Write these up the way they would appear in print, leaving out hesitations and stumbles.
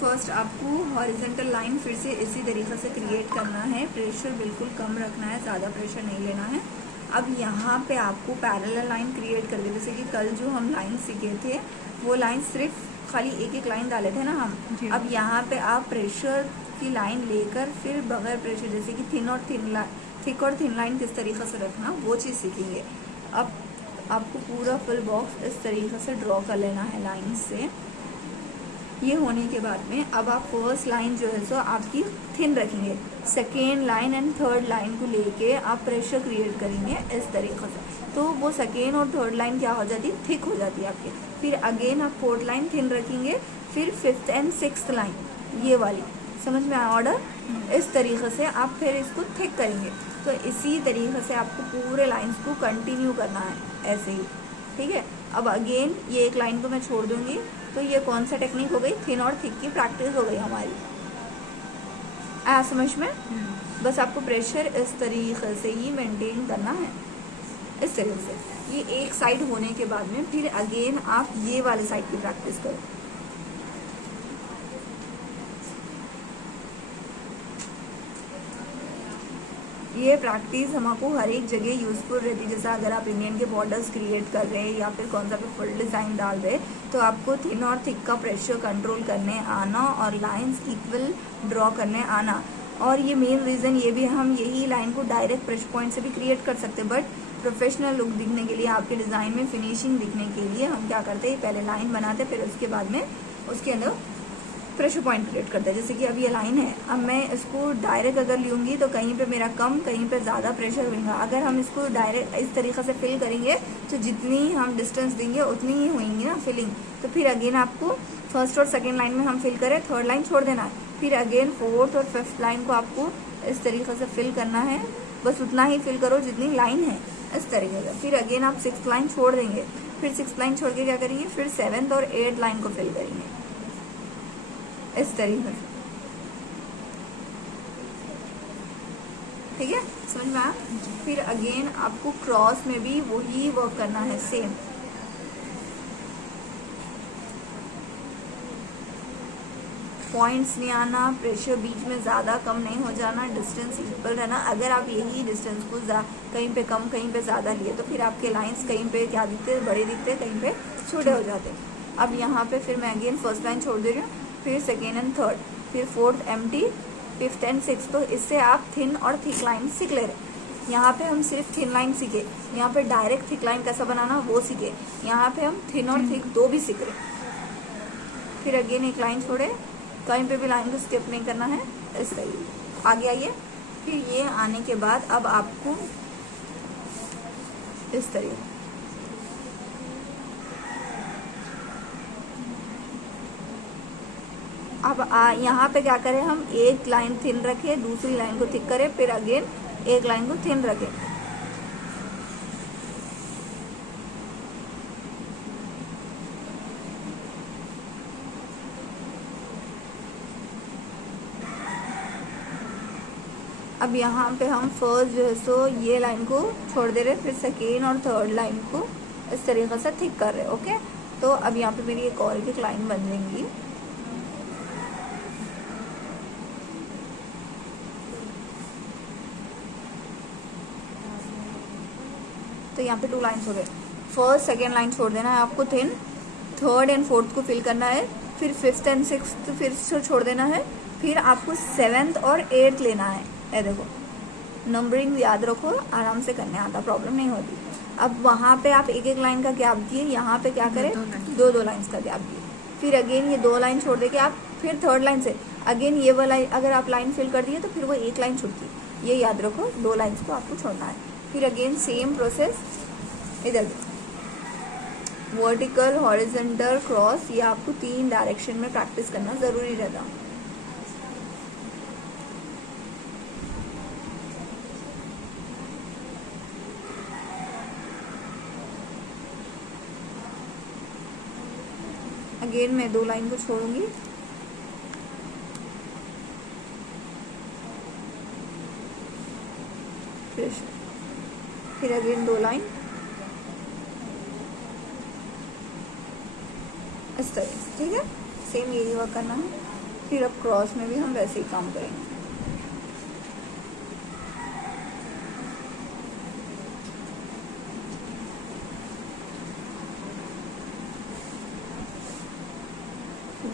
First आपको horizontal line फिर से इसी तरीके से क्रिएट करना है। प्रेशर बिल्कुल कम रखना है, ज़्यादा प्रेशर नहीं लेना है। अब यहाँ पे आपको पैरेलल लाइन क्रिएट कर दे। जैसे कि कल जो हम लाइन सीखे थे वो लाइन सिर्फ खाली एक एक लाइन डाले थे ना हम, अब यहाँ पे आप प्रेशर की लाइन लेकर फिर बगैर प्रेशर, जैसे कि थिक और थिन लाइन किस तरीके से रखना वो चीज़ सीखेंगे। अब आपको पूरा फुल बॉक्स इस तरीके से ड्रॉ कर लेना है लाइन से। ये होने के बाद में अब आप फर्स्ट लाइन जो है सो आपकी थिन रखेंगे, second line and third line को लेके आप प्रेशर क्रिएट करेंगे इस तरीके से। तो वो सेकेंड और थर्ड लाइन क्या हो जाती है, थिक हो जाती है आपकी। फिर अगेन आप फोर्थ लाइन थिन रखेंगे, फिर फिफ्थ एंड सिक्स्थ लाइन ये वाली, समझ में आया ऑर्डर? इस तरीके से आप फिर इसको थिक करेंगे। तो इसी तरीके से आपको पूरे लाइंस को कंटिन्यू करना है ऐसे ही, ठीक है। अब अगेन ये एक लाइन को मैं छोड़ दूंगी। तो ये कौन सा टेक्निक हो गई, थिन और थिक की प्रैक्टिस हो गई हमारी। आया समझ में? बस आपको प्रेशर इस तरीके से ही मेंटेन करना है, इस तरीके से। ये एक साइड होने के बाद में फिर अगेन आप ये वाले साइड की प्रैक्टिस करो। ये प्रैक्टिस हमको हर एक जगह यूजफुल रहती है। जैसा अगर आप इंडियन के बॉर्डर्स क्रिएट कर रहे हैं या फिर कौन सा भी फुल डिज़ाइन डाल रहे हैं, तो आपको थिन और थिक का प्रेशर कंट्रोल करने आना और लाइंस इक्वल ड्रॉ करने आना। और ये मेन रीज़न ये भी, हम यही लाइन को डायरेक्ट प्रेशर पॉइंट से भी क्रिएट कर सकते हैं, बट प्रोफेशनल लुक दिखने के लिए, आपके डिज़ाइन में फिनिशिंग दिखने के लिए हम क्या करते हैं, पहले लाइन बनाते हैं, फिर उसके बाद में उसके अंदर प्रेशर पॉइंट क्रिएट करता है। जैसे कि अब ये लाइन है, अब मैं इसको डायरेक्ट अगर लूँगी तो कहीं पे मेरा कम, कहीं पे ज़्यादा प्रेशर होगा। अगर हम इसको डायरेक्ट इस तरीके से फिल करेंगे तो जितनी हम डिस्टेंस देंगे उतनी ही होंगी ना फिलिंग। तो फिर अगेन आपको फर्स्ट और सेकेंड लाइन में हम फिल करें, थर्ड लाइन छोड़ देना है। फिर अगेन फोर्थ और फिफ्थ लाइन को आपको इस तरीके से फिल करना है, बस उतना ही फिल करो जितनी लाइन है, इस तरीके से। फिर अगेन आप सिक्स्थ लाइन छोड़ देंगे, फिर सिक्स्थ लाइन छोड़ के क्या करेंगे, फिर सेवेंथ और एट्थ लाइन को फिल करेंगे इस तरीके से, ठीक है, समझ में आया? फिर अगेन आपको क्रॉस में भी वही वर्क करना है, सेम। पॉइंट्स नहीं आना, प्रेशर बीच में ज़्यादा कम नहीं हो जाना, डिस्टेंस इक्वल रहना। अगर आप यही डिस्टेंस को कहीं पे कम कहीं पे ज़्यादा लिए तो फिर आपके लाइंस कहीं पे क्या दिखते हैं, बड़े दिखते हैं, कहीं पे छोटे हो जाते हैं। अब यहाँ पे फिर मैं अगेन फर्स्ट लाइन छोड़ दे रही हूँ, फिर सेकेंड एंड थर्ड, फिर fourth empty, fifth and six. तो इससे आप थिन और थिक लाइन सीख ले रहे। यहाँ पे हम सिर्फ थिन लाइन सीखे, यहाँ पे डायरेक्ट थिक लाइन कैसा बनाना वो सीखे। यहाँ पे हम थिन और थिक दो भी सीख रहे। फिर अगेन एक लाइन छोड़े, कहीं पे भी लाइन को स्किप नहीं करना है, इस तरीके आगे आइए। फिर ये आने के बाद अब आपको इस तरीके, अब यहाँ पे क्या करें, हम एक लाइन थिन रखें, दूसरी लाइन को थिक करें, फिर अगेन एक लाइन को थिन रखें। अब यहाँ पे हम फर्स्ट जो है सो ये लाइन को छोड़ दे रहे, फिर सेकेंड और थर्ड लाइन को इस तरीके से थिक कर रहे, ओके। तो अब यहाँ पे मेरी एक और एक लाइन बन जाएंगी। तो यहाँ पे टू लाइन हो गए, फर्स्ट सेकेंड लाइन छोड़ देना है आपको थिन, थर्ड एंड फोर्थ को फिल करना है, फिर फिफ्थ एंड सिक्स्थ फिर से छोड़ देना है, फिर आपको सेवेंथ और एट्थ लेना है। ये देखो, नंबरिंग याद रखो, आराम से करने आता, प्रॉब्लम नहीं होती। अब वहाँ पे आप एक एक लाइन का गैप दिए, यहाँ पे क्या करें, दो दो लाइन्स का गैप दिए। फिर अगेन ये दो लाइन छोड़ दे के आप फिर थर्ड लाइन से अगेन ये वाला अगर आप लाइन फिल कर दिए तो फिर वो एक लाइन छूटती, ये याद रखो, दो लाइन्स को आपको छोड़ना है। फिर अगेन सेम प्रोसेस इधर, वर्टिकल, हॉरिजॉन्टल, क्रॉस, ये आपको तीन डायरेक्शन में प्रैक्टिस करना ज़रूरी रहता। अगेन मैं दो लाइन को छोड़ूंगी, फिर अगेन दो लाइन इस तरह, ठीक है, सेम यही वर्क करना है। फिर अब क्रॉस में भी हम वैसे ही काम करेंगे।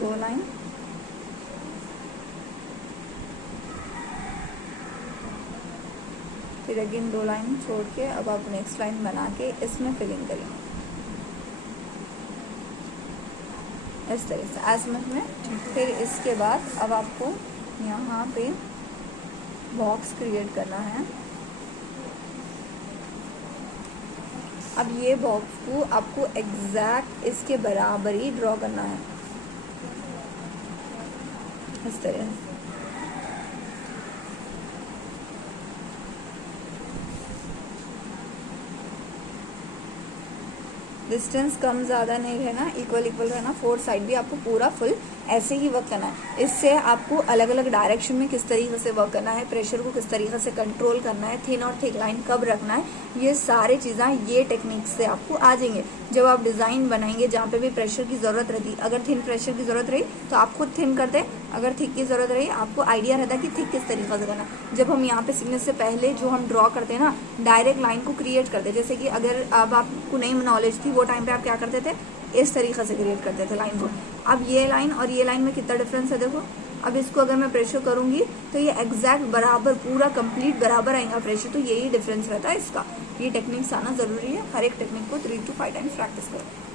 दो लाइन, फिर अगेन दो लाइन छोड़ के अब आप नेक्स्ट लाइन बना के इसमें फिलिंग करेंगे इस तरह से एज़मथ में। फिर इसके बाद अब आपको यहाँ पे बॉक्स क्रिएट करना है। अब ये बॉक्स को आपको एग्जैक्ट इसके बराबर ही ड्रॉ करना है इस तरह से। डिस्टेंस कम ज़्यादा नहीं रहना, इक्वल रहना। फोर साइड भी आपको पूरा फुल ऐसे ही वर्क करना है। इससे आपको अलग अलग डायरेक्शन में किस तरीके से वर्क करना है, प्रेशर को किस तरीके से कंट्रोल करना है, थिन और थिक लाइन कब रखना है, ये सारी चीज़ें ये टेक्निक से आपको आ जाएंगे। जब आप डिज़ाइन बनाएंगे जहाँ पे भी प्रेशर की ज़रूरत रहती, अगर थिन प्रेशर की ज़रूरत रही तो आप खुद थिन कर दे, अगर थिक की ज़रूरत रही आपको आइडिया रहता है कि थिक किस तरीके से करना। जब हम यहाँ पे सीखने से पहले जो हम ड्रॉ करते हैं ना, डायरेक्ट लाइन को क्रिएट करते, जैसे कि अगर अब आपको नई नॉलेज थी वो टाइम पे आप क्या करते थे, इस तरीके से क्रिएट करते थे लाइन को। अब ये लाइन और ये लाइन में कितना डिफरेंस है देखो। अब इसको अगर मैं प्रेशर करूंगी तो ये एग्जैक्ट बराबर पूरा कंप्लीट बराबर आएगा प्रेशर, तो यही डिफरेंस रहता है इसका। ये टेक्निक्स आना जरूरी है, हर एक टेक्निक को 3 to 5 टाइम्स प्रैक्टिस करो।